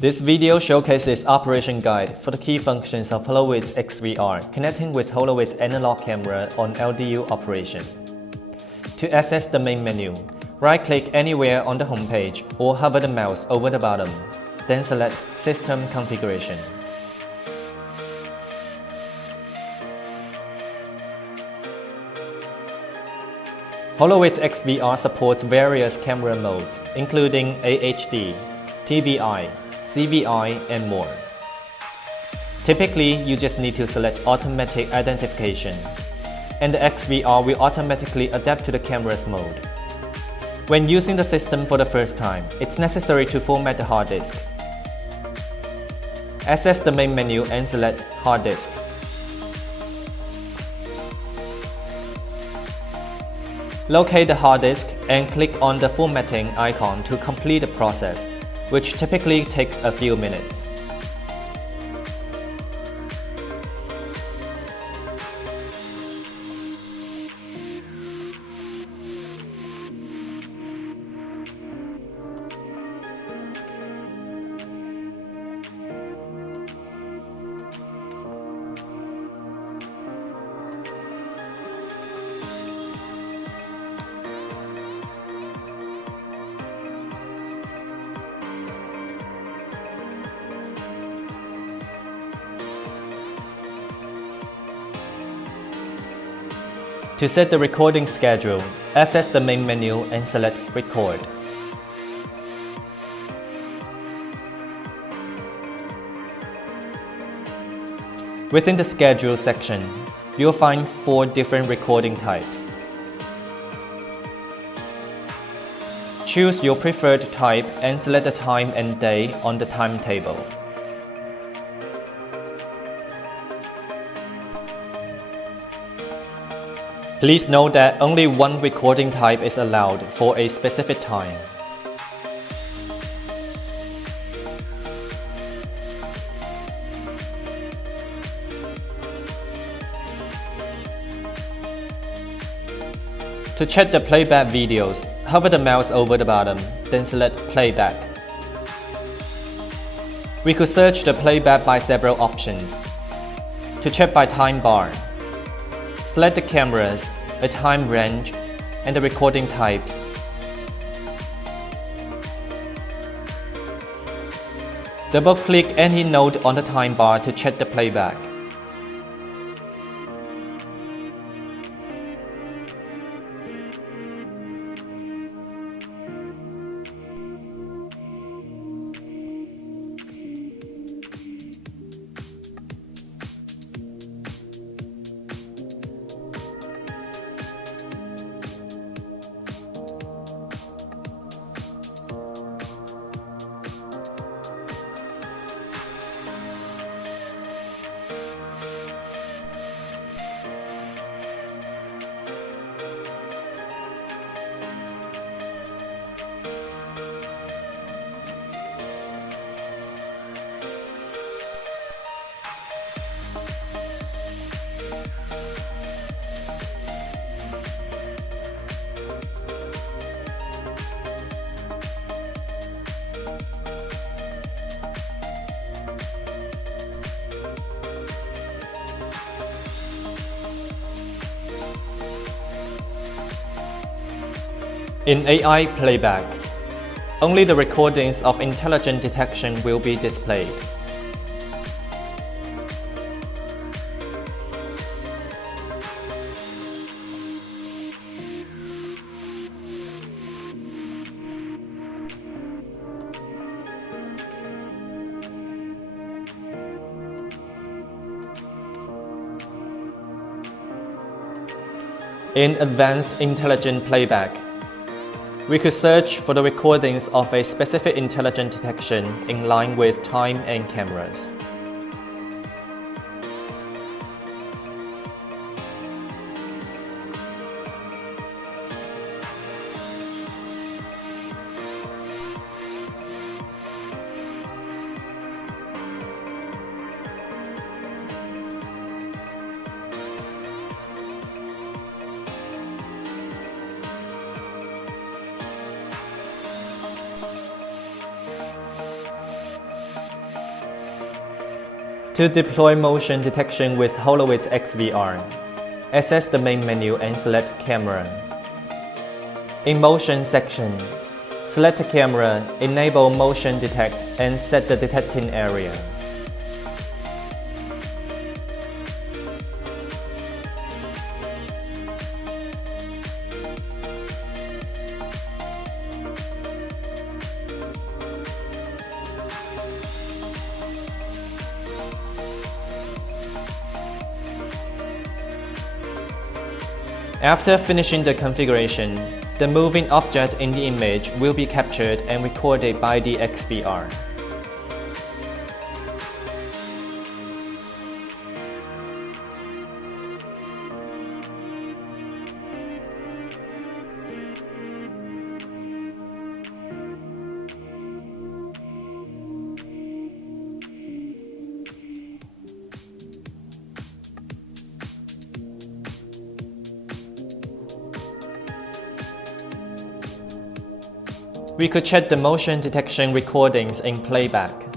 This video showcases operation guide for the key functions of HOLOWITS XVR connecting with HOLOWITS analog camera on LDU operation. To access the main menu, right-click anywhere on the home page or hover the mouse over the bottom, then select System Configuration. HOLOWITS XVR supports various camera modes, including AHD, TVI, CVI, and more. Typically, you just need to select Automatic Identification, and the XVR will automatically adapt to the camera's mode. When using the system for the first time, it's necessary to format the hard disk. Access the main menu and select Hard Disk. Locate the hard disk and click on the formatting icon to complete the process, which typically takes a few minutes. To set the recording schedule, access the main menu and select Record. Within the Schedule section, you'll find 4 different recording types. Choose your preferred type and select the time and day on the timetable. Please note that only one recording type is allowed for a specific time. To check the playback videos, hover the mouse over the bottom, then select Playback. We could search the playback by several options. To check by time bar, select the cameras, a time range, and the recording types. Double-click any node on the time bar to check the playback. In AI playback, only the recordings of intelligent detection will be displayed. In advanced intelligent playback, we could search for the recordings of a specific intelligent detection in line with time and cameras. To deploy motion detection with HOLOWITS XVR, access the main menu and select Camera. In Motion section, select Camera, enable Motion Detect and set the detecting area. After finishing the configuration, the moving object in the image will be captured and recorded by the XVR. We could check the motion detection recordings in playback.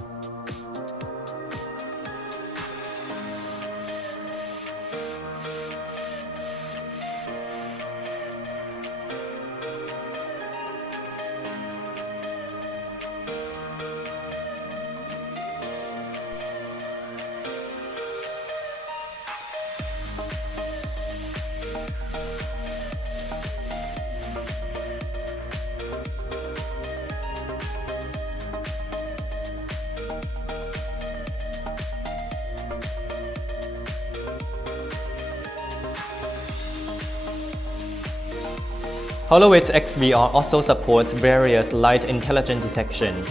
HOLOWITS XVR also supports various light intelligent detection,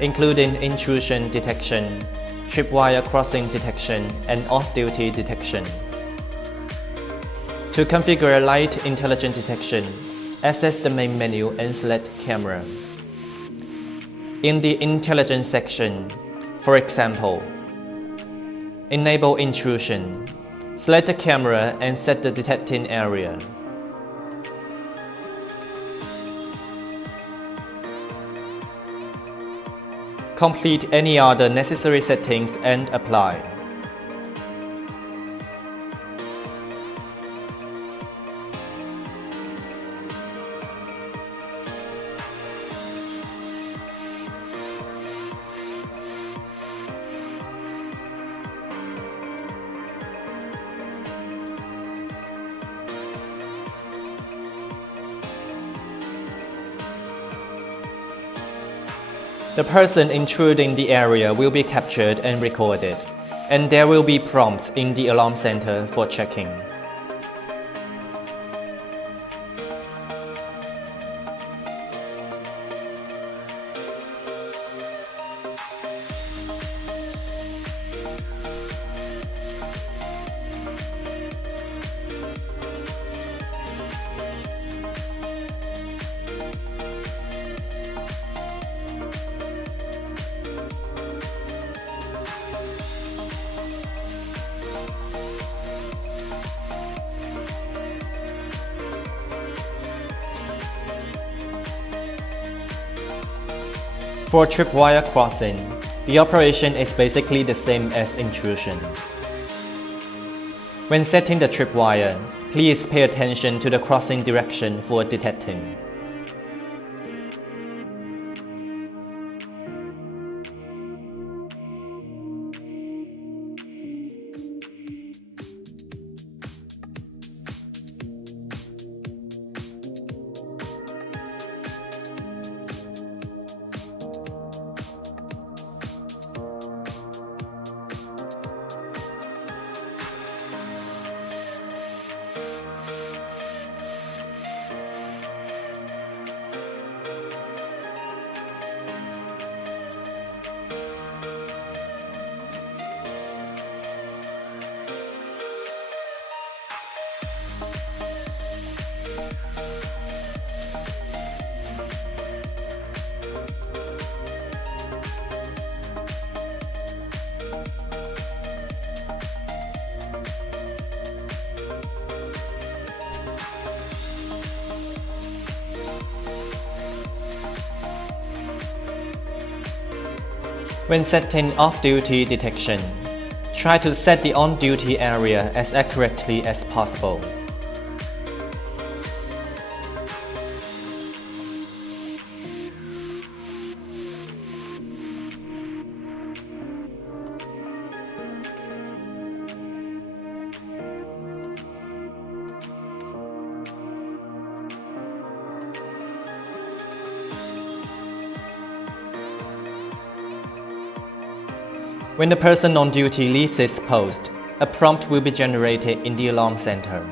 including intrusion detection, tripwire crossing detection, and off-duty detection. To configure light intelligent detection, access the main menu and select Camera. In the Intelligence section, for example, enable intrusion, select the camera and set the detecting area. Complete any other necessary settings and apply. The person intruding the area will be captured and recorded, and there will be prompts in the alarm center for checking. For tripwire crossing, the operation is basically the same as intrusion. When setting the tripwire, please pay attention to the crossing direction for detecting. When setting off-duty detection, Try to set the on-duty area as accurately as possible. When the person on duty leaves his post, a prompt will be generated in the alarm center.